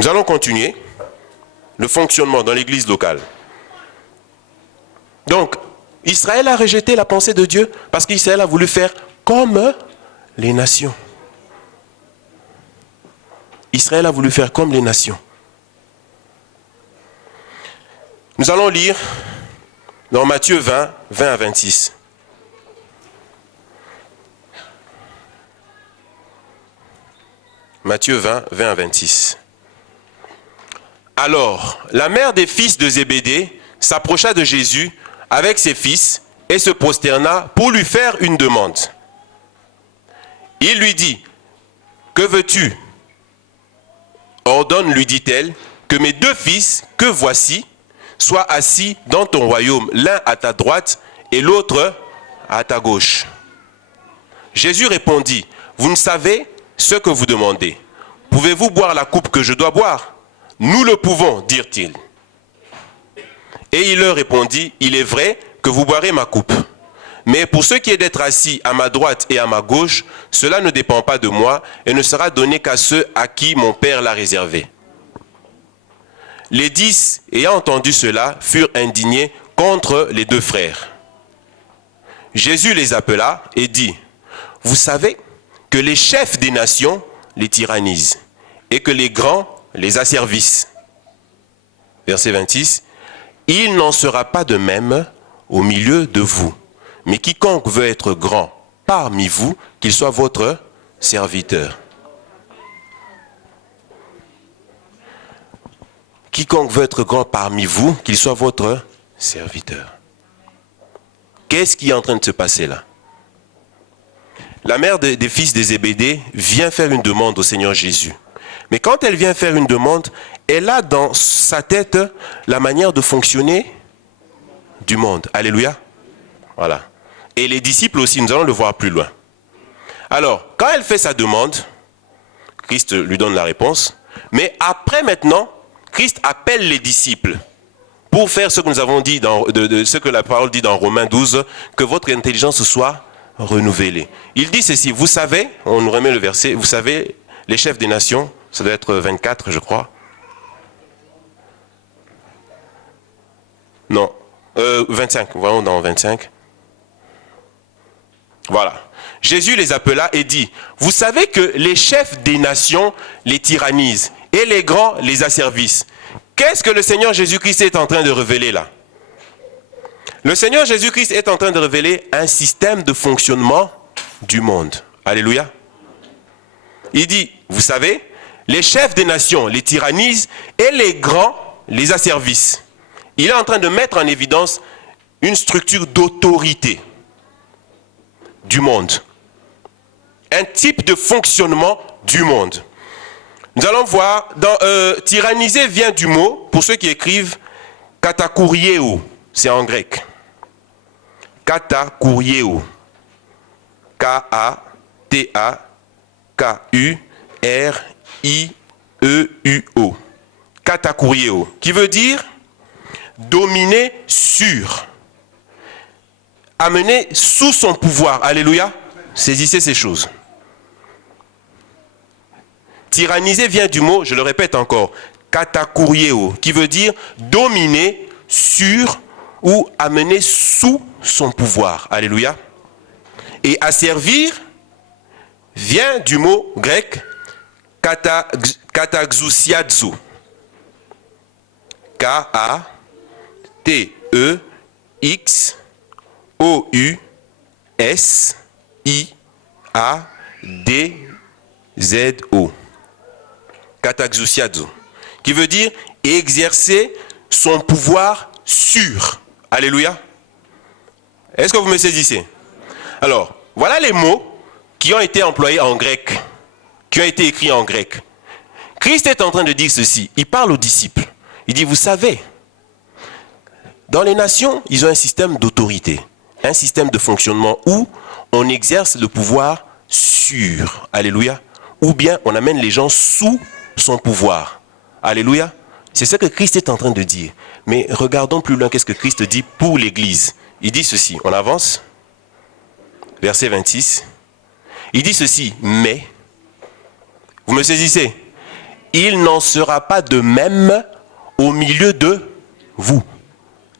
Nous allons continuer le fonctionnement dans l'église locale. Donc, Israël a rejeté la pensée de Dieu parce qu'Israël a voulu faire comme les nations. Israël a voulu faire comme les nations. Nous allons lire dans Matthieu 20, 20 à 26. Matthieu 20, 20 à 26. Alors, la mère des fils de Zébédée s'approcha de Jésus avec ses fils et se prosterna pour lui faire une demande. Il lui dit, « Que veux-tu » Ordonne, lui dit-elle, que mes 2 fils, que voici, soient assis dans ton royaume, l'un à ta droite et l'autre à ta gauche. Jésus répondit, vous ne savez ce que vous demandez. Pouvez-vous boire la coupe que je dois boire? Nous le pouvons, dirent-ils. Et il leur répondit, il est vrai que vous boirez ma coupe. Mais pour ce qui est d'être assis à ma droite et à ma gauche, cela ne dépend pas de moi et ne sera donné qu'à ceux à qui mon Père l'a réservé. Les 10, ayant entendu cela, furent indignés contre les 2 frères. Jésus les appela et dit, « Vous savez que les chefs des nations les tyrannisent et que les grands les asservissent. » Verset 26, « Il n'en sera pas de même au milieu de vous. Mais quiconque veut être grand parmi vous, qu'il soit votre serviteur. » Quiconque veut être grand parmi vous, qu'il soit votre serviteur. Qu'est-ce qui est en train de se passer là? La mère des fils de Zébédée vient faire une demande au Seigneur Jésus. Mais quand elle vient faire une demande, elle a dans sa tête la manière de fonctionner du monde. Alléluia. Voilà. Et les disciples aussi, nous allons le voir plus loin. Alors, quand elle fait sa demande, Christ lui donne la réponse. Mais après maintenant, Christ appelle les disciples pour faire ce que nous avons dit, ce que la parole dit dans Romains 12, que votre intelligence soit renouvelée. Il dit ceci, vous savez, on nous remet le verset, vous savez, les chefs des nations, ça doit être 24 je crois. Non, 25, voyons dans 25. Voilà. Jésus les appela et dit, vous savez que les chefs des nations les tyrannisent et les grands les asservissent. Qu'est-ce que le Seigneur Jésus-Christ est en train de révéler là? Le Seigneur Jésus-Christ est en train de révéler un système de fonctionnement du monde. Alléluia. Il dit, vous savez, les chefs des nations les tyrannisent et les grands les asservissent. Il est en train de mettre en évidence une structure d'autorité du monde. Un type de fonctionnement du monde. Nous allons voir, tyranniser vient du mot, pour ceux qui écrivent, katakourieo, c'est en grec. Katakourieo. K-A-T-A-K-U-R-I-E-U-O. Katakourieo, qui veut dire dominer sur, amener sous son pouvoir. Alléluia. Saisissez ces choses. Tyranniser vient du mot, je le répète encore, katakourieo, qui veut dire dominer sur ou amener sous son pouvoir. Alléluia. Et asservir vient du mot grec kataxousiadzo. K-A-T-E-X-O-U-S-I-A-D-Z-O. Kataxousiadzo. Qui veut dire exercer son pouvoir sur. Alléluia. Est-ce que vous me saisissez? Alors, voilà les mots qui ont été employés en grec, qui ont été écrits en grec. Christ est en train de dire ceci. Il parle aux disciples. Il dit, vous savez, dans les nations, ils ont un système d'autorité, un système de fonctionnement où on exerce le pouvoir sur. Alléluia. Ou bien on amène les gens sous son pouvoir. Alléluia. C'est ce que Christ est en train de dire. Mais regardons plus loin qu'est-ce que Christ dit pour l'Église. Il dit ceci, on avance. Verset 26. Il dit ceci, mais, vous me saisissez? il n'en sera pas de même au milieu de vous.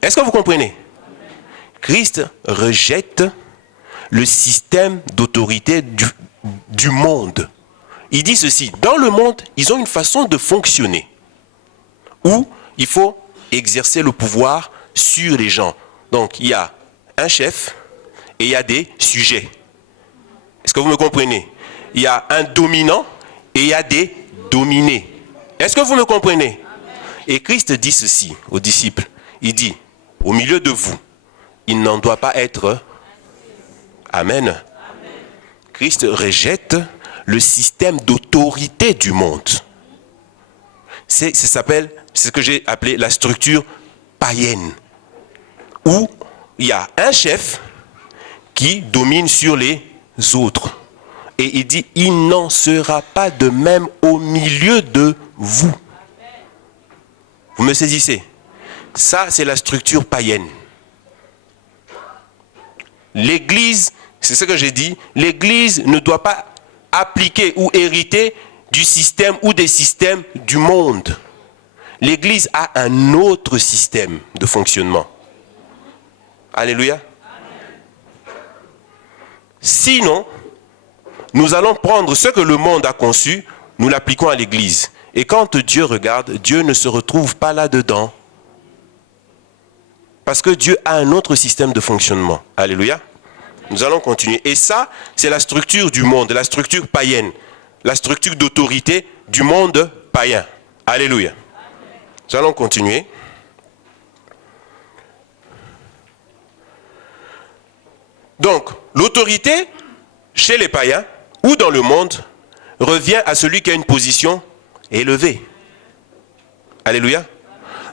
Est-ce que vous comprenez? Christ rejette le système d'autorité du monde. Il dit ceci, dans le monde, ils ont une façon de fonctionner où il faut exercer le pouvoir sur les gens. Donc, il y a un chef et il y a des sujets. Est-ce que vous me comprenez? Il y a un dominant et il y a des dominés. Est-ce que vous me comprenez? Et Christ dit ceci aux disciples. Il dit, au milieu de vous, il n'en doit pas être. Amen. Christ rejette le système d'autorité du monde. C'est ce que j'ai appelé la structure païenne, où il y a un chef qui domine sur les autres. Et il dit, il n'en sera pas de même au milieu de vous. Vous me saisissez? Ça, c'est la structure païenne. L'Église, c'est ce que j'ai dit, l'Église ne doit pas appliquer ou hériter du système ou des systèmes du monde. L'Église a un autre système de fonctionnement. Alléluia. Sinon, nous allons prendre ce que le monde a conçu, nous l'appliquons à l'Église. Et quand Dieu regarde, Dieu ne se retrouve pas là-dedans. Parce que Dieu a un autre système de fonctionnement. Alléluia. Nous allons continuer. Et ça, c'est la structure du monde, la structure païenne. La structure d'autorité du monde païen. Alléluia. Nous allons continuer. Donc, l'autorité chez les païens ou dans le monde revient à celui qui a une position élevée. Alléluia.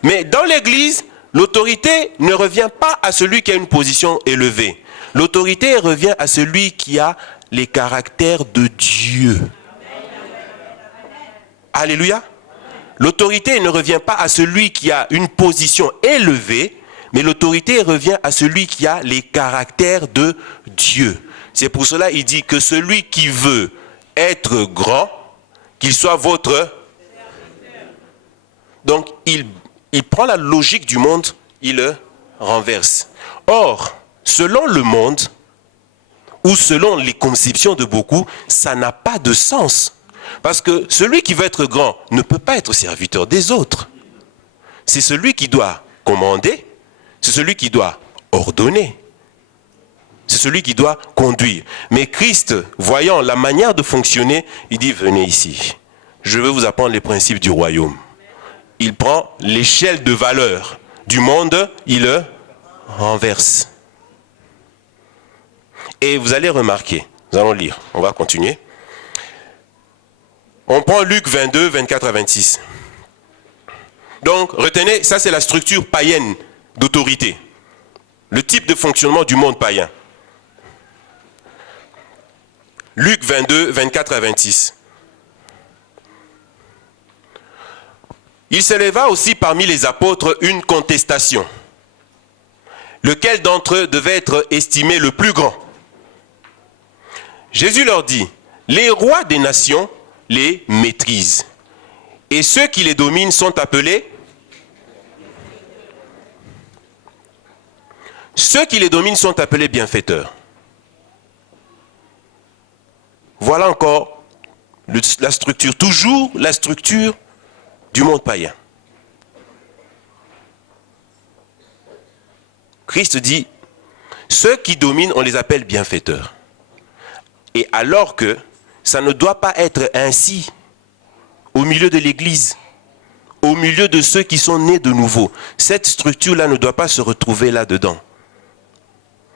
Mais dans l'Église, l'autorité ne revient pas à celui qui a une position élevée. L'autorité revient à celui qui a les caractères de Dieu. Alléluia. L'autorité ne revient pas à celui qui a une position élevée, mais l'autorité revient à celui qui a les caractères de Dieu. C'est pour cela qu'il dit que celui qui veut être grand, qu'il soit votre... Donc, il prend la logique du monde, il le renverse. Or, selon le monde, ou selon les conceptions de beaucoup, ça n'a pas de sens. Parce que celui qui veut être grand ne peut pas être serviteur des autres. C'est celui qui doit commander, c'est celui qui doit ordonner, c'est celui qui doit conduire. Mais Christ, voyant la manière de fonctionner, il dit, venez ici, je vais vous apprendre les principes du royaume. Il prend l'échelle de valeur du monde, il le renverse. Et vous allez remarquer, nous allons lire, on va continuer. On prend Luc 22, 24 à 26. Donc, retenez, ça c'est la structure païenne d'autorité. Le type de fonctionnement du monde païen. Luc 22, 24 à 26. Il s'éleva aussi parmi les apôtres une contestation. Lequel d'entre eux devait être estimé le plus grand? Jésus leur dit, les rois des nations les maîtrisent. Et ceux qui les dominent sont appelés... Ceux qui les dominent sont appelés bienfaiteurs. Voilà encore la structure, toujours la structure du monde païen. Christ dit, ceux qui dominent, on les appelle bienfaiteurs. Et alors que ça ne doit pas être ainsi au milieu de l'Église, au milieu de ceux qui sont nés de nouveau. Cette structure-là ne doit pas se retrouver là-dedans.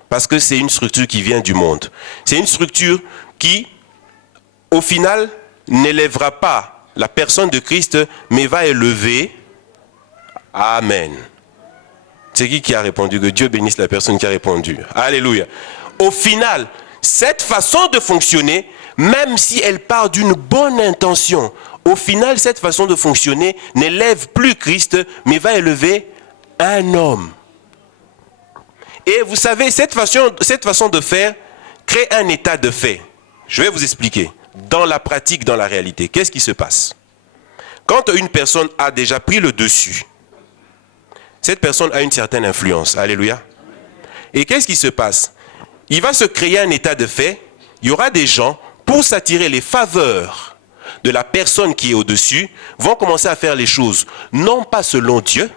Parce que c'est une structure qui vient du monde. C'est une structure qui, au final, n'élèvera pas la personne de Christ, mais va élever. Amen. C'est qui a répondu? Que Dieu bénisse la personne qui a répondu. Alléluia. Au final, cette façon de fonctionner, même si elle part d'une bonne intention, au final, cette façon de fonctionner n'élève plus Christ, mais va élever un homme. Et vous savez, cette façon de faire crée un état de fait. Je vais vous expliquer. Dans la pratique, dans la réalité, qu'est-ce qui se passe? quand une personne a déjà pris le dessus, cette personne a une certaine influence. Alléluia. Et qu'est-ce qui se passe? Il va se créer un état de fait. Il y aura des gens, pour s'attirer les faveurs de la personne qui est au-dessus, vont commencer à faire les choses, non pas selon Dieu,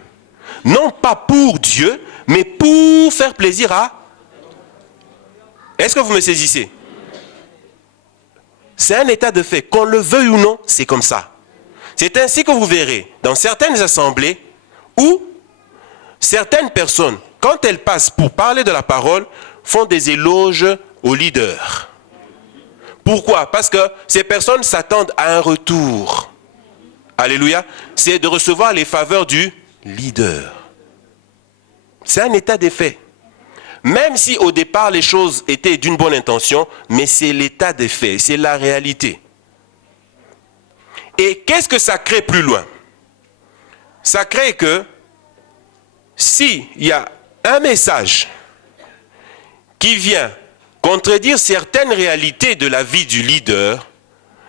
non pas pour Dieu, mais pour faire plaisir à... Est-ce que vous me saisissez? C'est un état de fait. Qu'on le veuille ou non, c'est comme ça. C'est ainsi que vous verrez dans certaines assemblées où certaines personnes, quand elles passent pour parler de la parole, font des éloges aux leaders. Pourquoi? Parce que ces personnes s'attendent à un retour. Alléluia. C'est de recevoir les faveurs du leader. C'est un état des faits. Même si au départ les choses étaient d'une bonne intention, mais c'est l'état des faits, c'est la réalité. Et qu'est-ce que ça crée plus loin? Ça crée que s'il y a un message qui vient contredire certaines réalités de la vie du leader,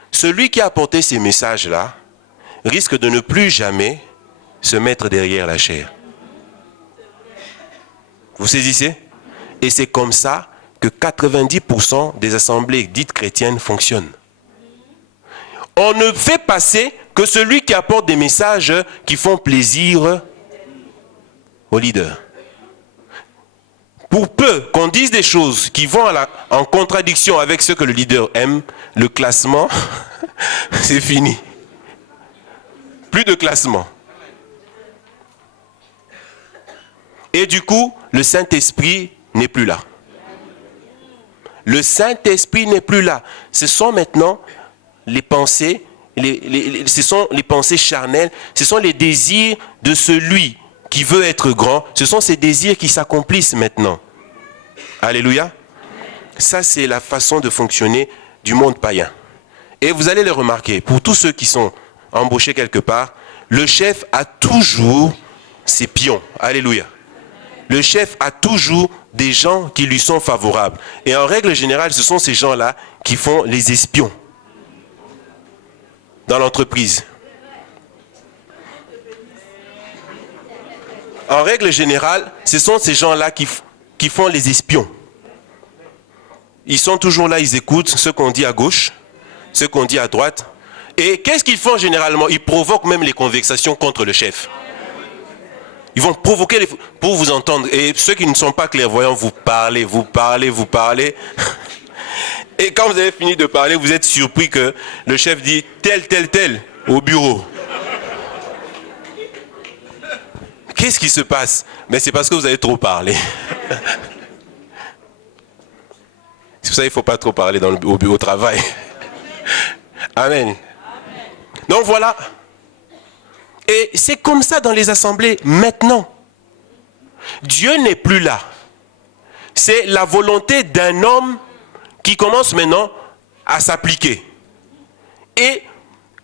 celui qui a apporté ces messages-là risque de ne plus jamais se mettre derrière la chair. Vous saisissez? Et c'est comme ça que 90% des assemblées dites chrétiennes fonctionnent. On ne fait passer que celui qui apporte des messages qui font plaisir au leader. Pour peu qu'on dise des choses qui vont en contradiction avec ce que le leader aime, le classement, c'est fini. Plus de classement. Et du coup, le Saint-Esprit n'est plus là. Le Saint-Esprit n'est plus là. Ce sont maintenant les pensées, ce sont les pensées charnelles, ce sont les désirs de celui qui veut être grand. Ce sont ces désirs qui s'accomplissent maintenant. Alléluia. Ça, c'est la façon de fonctionner du monde païen. Et vous allez le remarquer, pour tous ceux qui sont embauchés quelque part, le chef a toujours ses pions. Alléluia. Le chef a toujours des gens qui lui sont favorables. Et en règle générale, ce sont ces gens-là qui font les espions dans l'entreprise. En règle générale, ce sont ces gens-là qui font les espions. Ils sont toujours là, ils écoutent ce qu'on dit à gauche, ce qu'on dit à droite. Et qu'est-ce qu'ils font généralement? Ils provoquent même les conversations contre le chef. Ils vont provoquer pour vous entendre. Et ceux qui ne sont pas clairvoyants, vous parlez. Et quand vous avez fini de parler, vous êtes surpris que le chef dit tel au bureau. Qu'est-ce qui se passe? Mais c'est parce que vous avez trop parlé. C'est pour ça qu'il ne faut pas trop parler au travail. Amen. Donc voilà. Et c'est comme ça dans les assemblées maintenant. Dieu n'est plus là. C'est la volonté d'un homme qui commence maintenant à s'appliquer. Et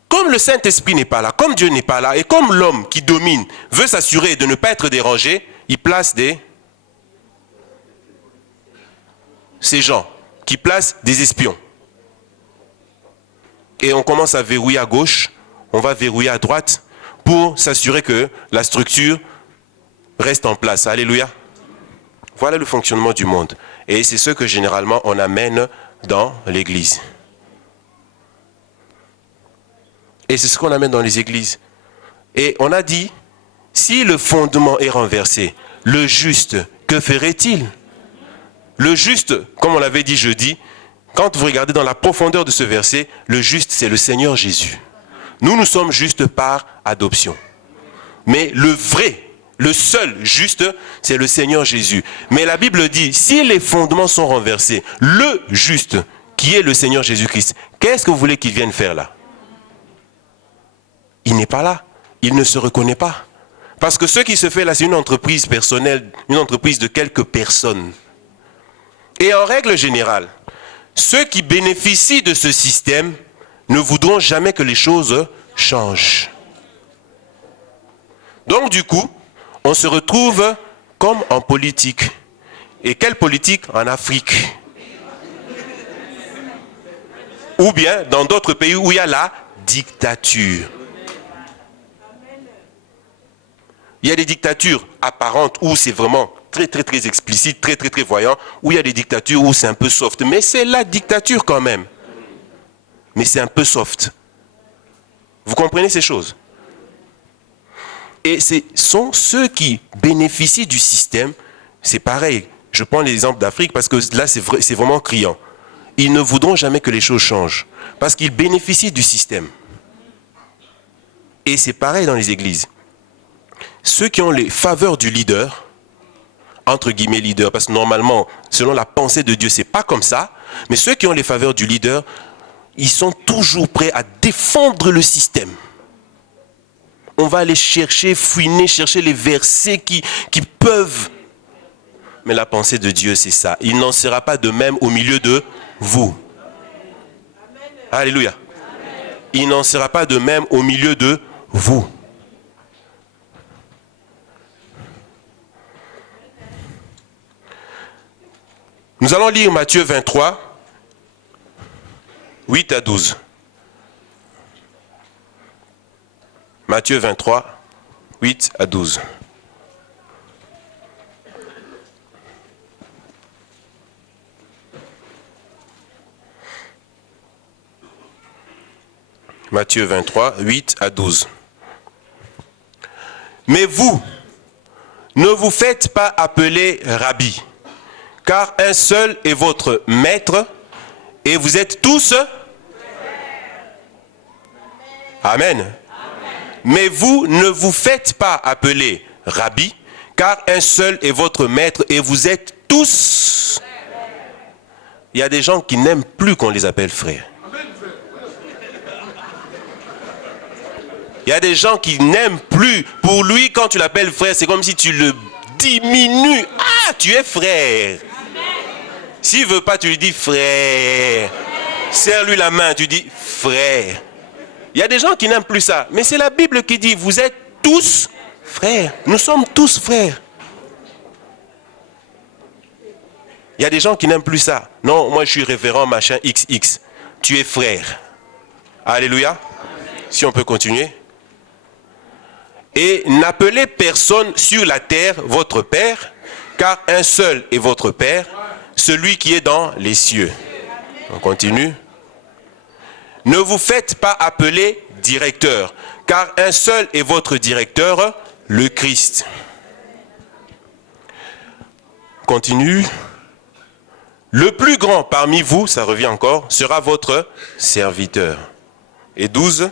comme le Saint-Esprit n'est pas là, comme Dieu n'est pas là, et comme l'homme qui domine veut s'assurer de ne pas être dérangé, il place ces gens qui placent des espions. Et on commence à verrouiller à gauche, on va verrouiller à droite, pour s'assurer que la structure reste en place. Alléluia. Voilà le fonctionnement du monde. Et c'est ce que généralement on amène dans l'église. Et c'est ce qu'on amène dans les églises. Et on a dit, si le fondement est renversé, le juste, que ferait-il? Le juste, comme on l'avait dit jeudi, quand vous regardez dans la profondeur de ce verset, le juste, c'est le Seigneur Jésus. Nous sommes justes par adoption. Mais le vrai, le seul juste, c'est le Seigneur Jésus. Mais la Bible dit, si les fondements sont renversés, le juste, qui est le Seigneur Jésus-Christ, qu'est-ce que vous voulez qu'il vienne faire là? Il n'est pas là. Il ne se reconnaît pas. Parce que ce qui se fait là, c'est une entreprise personnelle, une entreprise de quelques personnes. Et en règle générale, ceux qui bénéficient de ce système ne voudront jamais que les choses changent. Donc du coup, on se retrouve comme en politique. Et quelle politique? En Afrique. Ou bien dans d'autres pays où il y a la dictature. Il y a des dictatures apparentes où c'est vraiment très, très, très explicite, très, très, très voyant, où il y a des dictatures où c'est un peu soft. Mais c'est la dictature quand même. Mais c'est un peu soft. Vous comprenez ces choses? Et ce sont ceux qui bénéficient du système. C'est pareil. Je prends l'exemple d'Afrique parce que là, c'est vraiment criant. Ils ne voudront jamais que les choses changent. Parce qu'ils bénéficient du système. Et c'est pareil dans les églises. Ceux qui ont les faveurs du leader, entre guillemets leader, parce que normalement, selon la pensée de Dieu, c'est pas comme ça. Mais ceux qui ont les faveurs du leader, ils sont toujours prêts à défendre le système. On va aller chercher, fouiner, chercher les versets qui peuvent. Mais la pensée de Dieu, c'est ça. Il n'en sera pas de même au milieu de vous. Alléluia. Il n'en sera pas de même au milieu de vous. Nous allons lire Matthieu 23, 8 à 12. Matthieu 23, 8 à 12. Matthieu 23, 8 à 12. Mais vous, ne vous faites pas appeler Rabbi, car un seul est votre maître, et vous êtes tous. Amen. Mais vous ne vous faites pas appeler Rabbi, car un seul est votre maître, et vous êtes tous. Il y a des gens qui n'aiment plus qu'on les appelle frères. Il y a des gens qui n'aiment plus. Pour lui, quand tu l'appelles frère, c'est comme si tu le diminues. Ah, tu es frère. S'il ne veut pas, tu lui dis frère. Serre-lui la main, tu dis frère. Il y a des gens qui n'aiment plus ça. Mais c'est la Bible qui dit, vous êtes tous frères. Nous sommes tous frères. Il y a des gens qui n'aiment plus ça. Non, moi je suis révérend machin XX. Tu es frère. Alléluia. Si on peut continuer. Et n'appelez personne sur la terre votre Père, car un seul est votre Père, celui qui est dans les cieux. On continue. Ne vous faites pas appeler directeur, car un seul est votre directeur, le Christ. Continue. Le plus grand parmi vous, ça revient encore, sera votre serviteur. Et 12.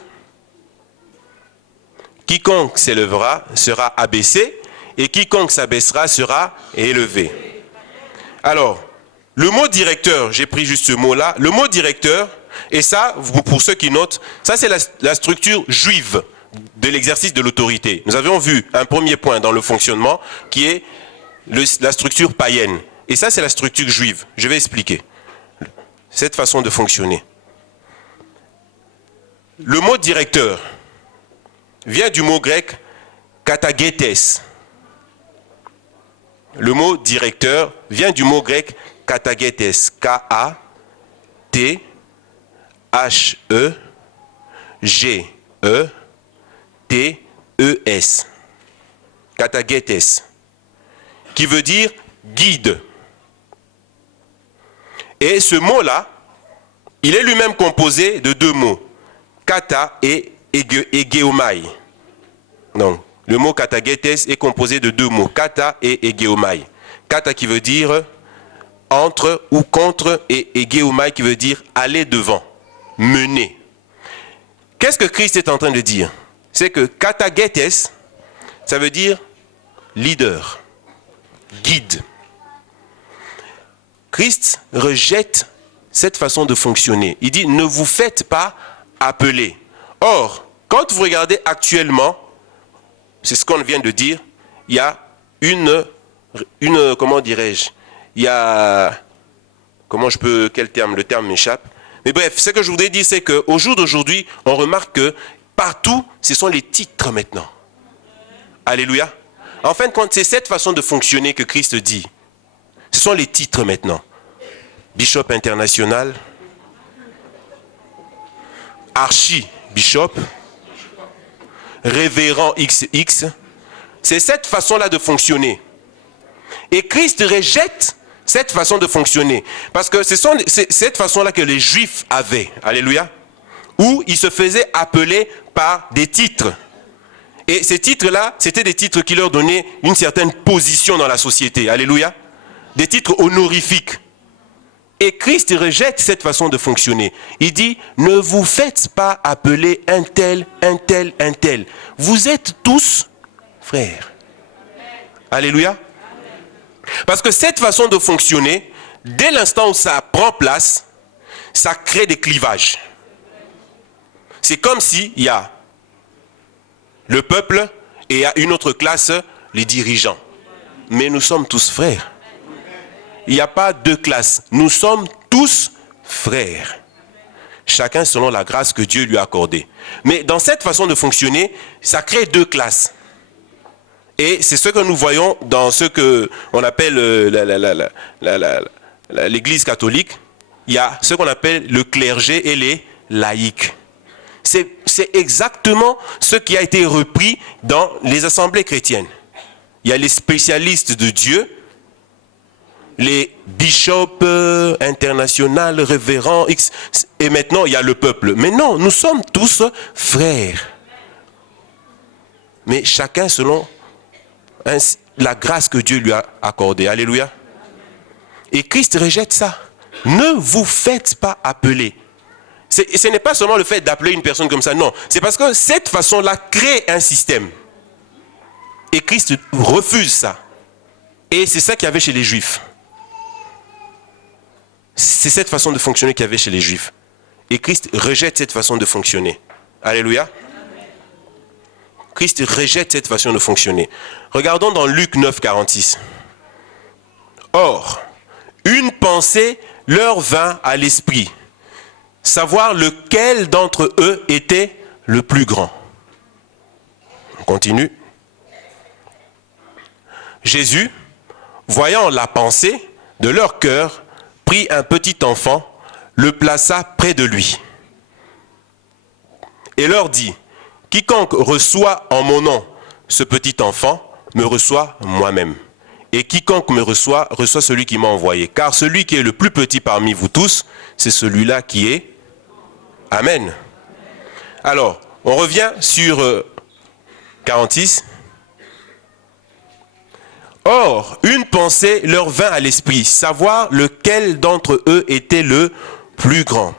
Quiconque s'élèvera sera abaissé, et quiconque s'abaissera sera élevé. Alors, le mot directeur, j'ai pris juste ce mot-là, le mot directeur, et ça, pour ceux qui notent, ça c'est la structure juive de l'exercice de l'autorité. Nous avions vu un premier point dans le fonctionnement, qui est la structure païenne. Et ça c'est la structure juive. Je vais expliquer cette façon de fonctionner. Le mot directeur vient du mot grec katagetes. Le mot directeur vient du mot grec katagetes. K-A-T-H-E-G-E-T-E-S. Katagetes. Qui veut dire guide. Et ce mot-là, il est lui-même composé de deux mots. Kata et Egeomai. Donc, le mot katagetes est composé de deux mots, kata et Egeomai. Kata qui veut dire entre ou contre, et Egeomai qui veut dire aller devant, mener. Qu'est-ce que Christ est en train de dire? C'est que katagetes, ça veut dire leader, guide. Christ rejette cette façon de fonctionner. Il dit, ne vous faites pas appeler. Or, quand vous regardez actuellement, c'est ce qu'on vient de dire, il y a une comment dirais-je, il y a, quel terme, le terme m'échappe. Mais bref, ce que je voudrais dire, c'est qu'au jour d'aujourd'hui, on remarque que partout, ce sont les titres maintenant. Alléluia. En fin de compte, c'est cette façon de fonctionner que Christ dit. Ce sont les titres maintenant. Bishop international, archi-bishop, révérend XX, c'est cette façon-là de fonctionner. Et Christ rejette cette façon de fonctionner. Parce que c'est cette façon-là que les Juifs avaient. Alléluia. Où ils se faisaient appeler par des titres. Et ces titres-là, c'était des titres qui leur donnaient une certaine position dans la société. Alléluia. Des titres honorifiques. Et Christ rejette cette façon de fonctionner. Il dit, ne vous faites pas appeler un tel, un tel, un tel. Vous êtes tous frères. Alléluia. Parce que cette façon de fonctionner, dès l'instant où ça prend place, ça crée des clivages. C'est comme s'il y a le peuple et il y a une autre classe, les dirigeants. Mais nous sommes tous frères. Il n'y a pas deux classes. Nous sommes tous frères. Chacun selon la grâce que Dieu lui a accordée. Mais dans cette façon de fonctionner, ça crée deux classes. Et c'est ce que nous voyons dans ce qu'on appelle l'Église catholique. Il y a ce qu'on appelle le clergé et les laïcs. C'est exactement ce qui a été repris dans les assemblées chrétiennes. Il y a les spécialistes de Dieu, les bishops internationaux, révérends, et maintenant il y a le peuple. Mais non, nous sommes tous frères. Mais chacun selon la grâce que Dieu lui a accordée. Alléluia. Et Christ rejette ça. Ne vous faites pas appeler. Ce n'est pas seulement le fait d'appeler une personne comme ça, non. C'est parce que cette façon-là crée un système. Et Christ refuse ça. Et c'est ça qu'il y avait chez les Juifs. C'est cette façon de fonctionner qu'il y avait chez les Juifs. Et Christ rejette cette façon de fonctionner. Alléluia. Christ rejette cette façon de fonctionner. Regardons dans Luc 9, 46. Or, une pensée leur vint à l'esprit. Savoir lequel d'entre eux était le plus grand. On continue. Jésus, voyant la pensée de leur cœur, prit un petit enfant, le plaça près de lui et leur dit, quiconque reçoit en mon nom ce petit enfant, me reçoit moi-même. Et quiconque me reçoit, reçoit celui qui m'a envoyé. Car celui qui est le plus petit parmi vous tous, c'est celui-là qui est. Amen. Alors, on revient sur 46. Or, une pensée leur vint à l'esprit, savoir lequel d'entre eux était le plus grand.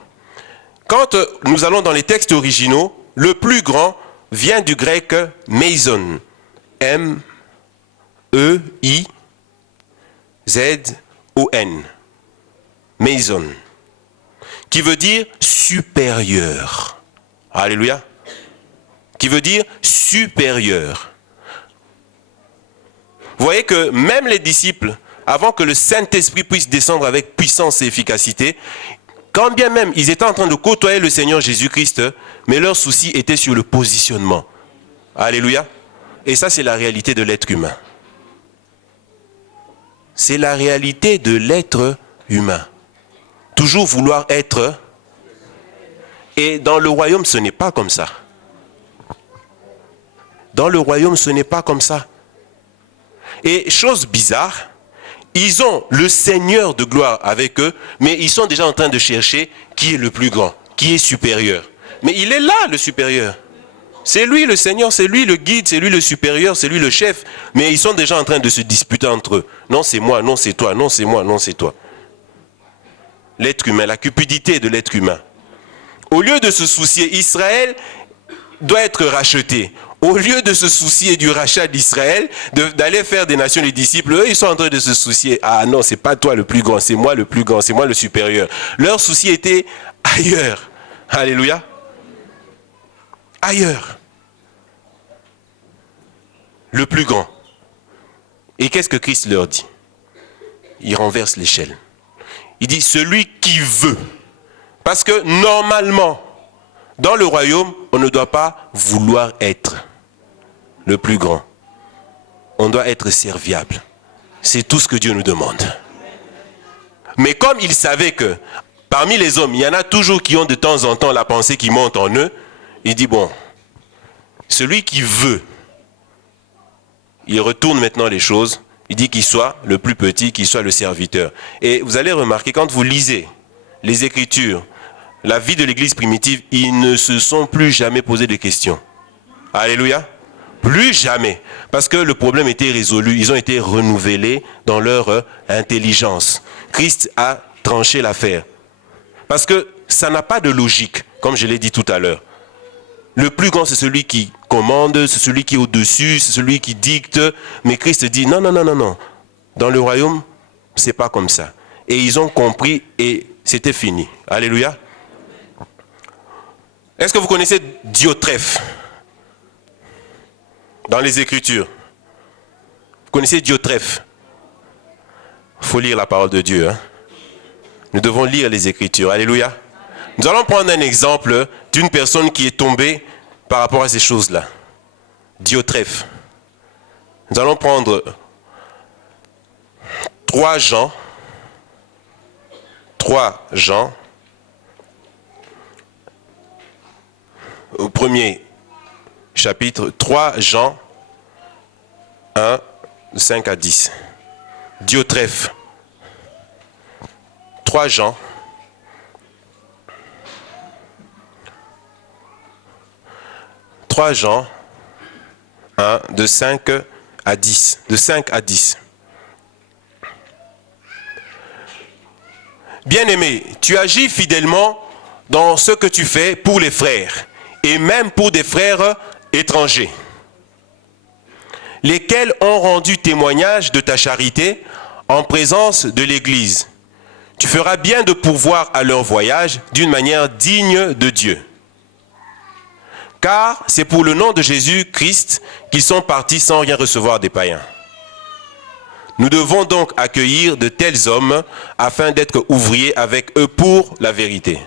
Quand nous allons dans les textes originaux, le plus grand vient du grec meison. M-E-I-Z-O-N. Meison. Qui veut dire supérieur. Alléluia. Qui veut dire supérieur. Vous voyez que même les disciples, avant que le Saint-Esprit puisse descendre avec puissance et efficacité, quand bien même ils étaient en train de côtoyer le Seigneur Jésus-Christ, mais leur souci était sur le positionnement. Alléluia. Et ça, c'est la réalité de l'être humain. C'est la réalité de l'être humain. Toujours vouloir être. Et dans le royaume, ce n'est pas comme ça. Dans le royaume, ce n'est pas comme ça. Et chose bizarre, ils ont le Seigneur de gloire avec eux, mais ils sont déjà en train de chercher qui est le plus grand, qui est supérieur. Mais il est là, le supérieur. C'est lui le Seigneur, c'est lui le guide, c'est lui le supérieur, c'est lui le chef. Mais ils sont déjà en train de se disputer entre eux. Non, c'est moi, non, c'est toi, non, c'est moi, non, c'est toi. L'être humain, la cupidité de l'être humain. Au lieu de se soucier, Israël doit être racheté. Au lieu de se soucier du rachat d'Israël, d'aller faire des nations les disciples, eux, ils sont en train de se soucier. Ah non, c'est pas toi le plus grand, c'est moi le plus grand, c'est moi le supérieur. Leur souci était ailleurs. Alléluia. Ailleurs. Le plus grand. Et qu'est-ce que Christ leur dit? Il renverse l'échelle. Il dit, celui qui veut. Parce que normalement, dans le royaume, on ne doit pas vouloir être le plus grand. On doit être serviable. C'est tout ce que Dieu nous demande. Mais comme il savait que parmi les hommes, il y en a toujours qui ont de temps en temps la pensée qui monte en eux, il dit, bon, celui qui veut il retourne maintenant les choses. Il dit qu'il soit le plus petit, qu'il soit le serviteur. Et vous allez remarquer, quand vous lisez les Écritures, la vie de l'Église primitive, ils ne se sont plus jamais posé de questions. Alléluia. Plus jamais. Parce que le problème était résolu. Ils ont été renouvelés dans leur intelligence. Christ a tranché l'affaire. Parce que ça n'a pas de logique, comme je l'ai dit tout à l'heure. Le plus grand, c'est celui qui commande, c'est celui qui est au-dessus, c'est celui qui dicte. Mais Christ dit, non, non, non, non, non. Dans le royaume, c'est pas comme ça. Et ils ont compris et c'était fini. Alléluia. Est-ce que vous connaissez Diotrephe dans les Écritures? Vous connaissez Diotrephe? Il faut lire la parole de Dieu. Hein? Nous devons lire les Écritures. Alléluia. Nous allons prendre un exemple d'une personne qui est tombée par rapport à ces choses-là. Diotrephe. Nous allons prendre 3 Jean. Au premier chapitre, 3 Jean 1, 5 à 10. Diotrephe. 3 Jean. Jean 1, de 5 à 10. De 5 à 10. Bien-aimé, tu agis fidèlement dans ce que tu fais pour les frères, et même pour des frères étrangers, lesquels ont rendu témoignage de ta charité en présence de l'Église. Tu feras bien de pourvoir à leur voyage d'une manière digne de Dieu. Car c'est pour le nom de Jésus-Christ qu'ils sont partis sans rien recevoir des païens. Nous devons donc accueillir de tels hommes afin d'être ouvriers avec eux pour la vérité.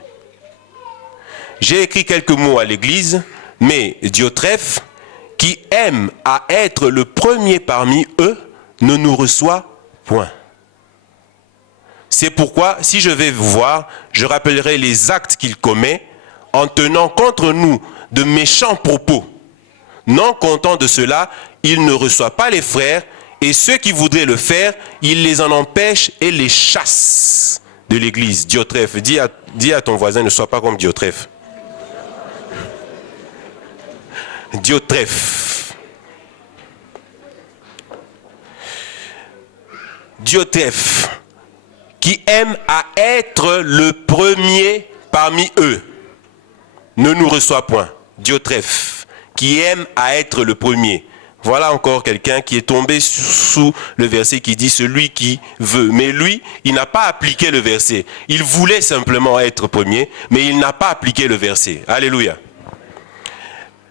J'ai écrit quelques mots à l'Église, mais Diotrephe, qui aime à être le premier parmi eux, ne nous reçoit point. C'est pourquoi, si je vais vous voir, je rappellerai les actes qu'il commet en tenant contre nous de méchants propos. Non content de cela, il ne reçoit pas les frères, et ceux qui voudraient le faire, il les en empêche et les chasse de l'Église. Diotrephe, dis à ton voisin, ne sois pas comme Diotrephe. Diotrephe. Diotrephe, qui aime à être le premier parmi eux, ne nous reçoit point. Diotrephe, qui aime à être le premier. Voilà encore quelqu'un qui est tombé sous le verset qui dit celui qui veut. Mais lui, il n'a pas appliqué le verset. Il voulait simplement être premier, mais il n'a pas appliqué le verset. Alléluia.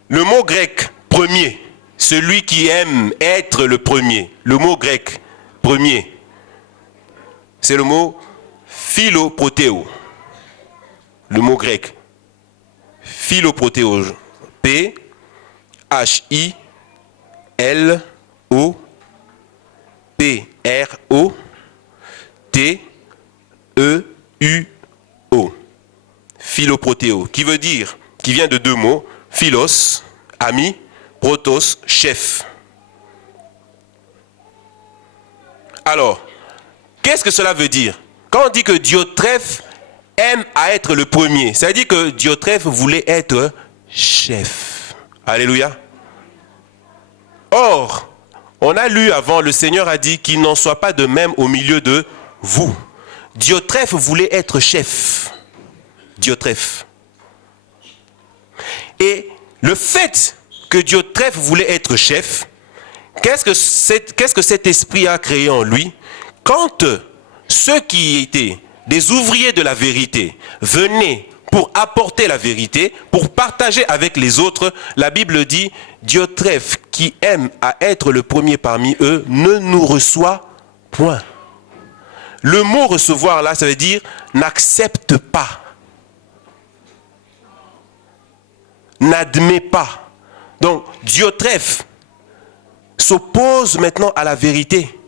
Le mot grec premier, celui qui aime être le premier. Le mot grec premier, c'est le mot philoprotéo. Le mot grec philoprotéo. P-H-I-L-O-P-R-O-T-E-U-O. Philoprotéo, qui veut dire, qui vient de 2 mots, philos, ami, protos, chef. Alors, qu'est-ce que cela veut dire? Quand on dit que Diotrephe aime à être le premier, ça veut dire que Diotrephe voulait être chef. Alléluia. Or, on a lu avant, le Seigneur a dit qu'il n'en soit pas de même au milieu de vous. Diotrephe voulait être chef. Diotrephe. Et le fait que Diotrephe voulait être chef, qu'est-ce que cet esprit a créé en lui? Quand ceux qui étaient des ouvriers de la vérité venaient pour apporter la vérité, pour partager avec les autres, la Bible dit, Diotrephe, qui aime à être le premier parmi eux, ne nous reçoit point. Le mot recevoir là, ça veut dire n'accepte pas, n'admet pas. Donc Diotrephe s'oppose maintenant à la vérité.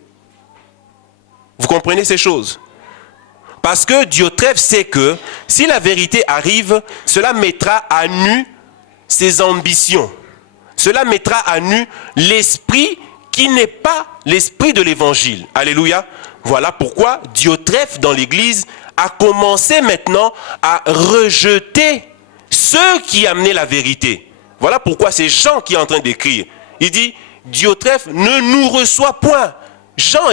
Vous comprenez ces choses? Parce que Diotrephe sait que si la vérité arrive, cela mettra à nu ses ambitions. Cela mettra à nu l'esprit qui n'est pas l'esprit de l'évangile. Alléluia. Voilà pourquoi Diotrephe dans l'église a commencé maintenant à rejeter ceux qui amenaient la vérité. Voilà pourquoi c'est Jean qui est en train d'écrire. Il dit, Diotrephe ne nous reçoit point. Jean,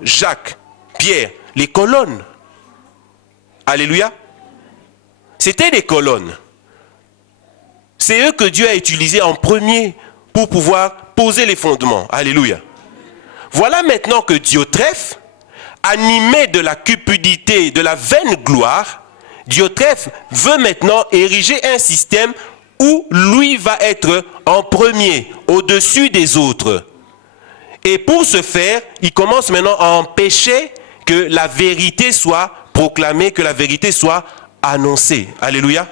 Jacques, Pierre, les colonnes. Alléluia. C'était des colonnes. C'est eux que Dieu a utilisés en premier pour pouvoir poser les fondements. Alléluia. Voilà maintenant que Diotrephe, animé de la cupidité, de la vaine gloire, Diotrephe veut maintenant ériger un système où lui va être en premier, au-dessus des autres. Et pour ce faire, il commence maintenant à empêcher que la vérité soit proclamée, que la vérité soit annoncée. Alléluia.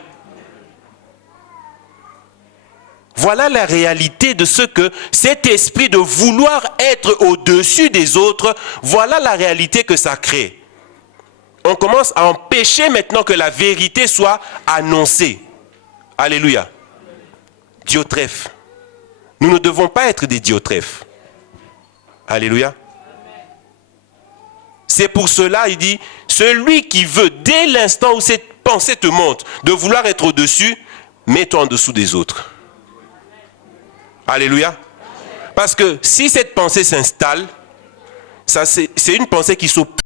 Voilà la réalité de ce que cet esprit de vouloir être au-dessus des autres, voilà la réalité que ça crée. On commence à empêcher maintenant que la vérité soit annoncée. Alléluia. Diotrephe. Nous ne devons pas être des Diotrephes. Alléluia. C'est pour cela, il dit, celui qui veut, dès l'instant où cette pensée te monte, de vouloir être au-dessus, mets-toi en dessous des autres. Alléluia. Parce que si cette pensée s'installe, c'est une pensée qui s'oppose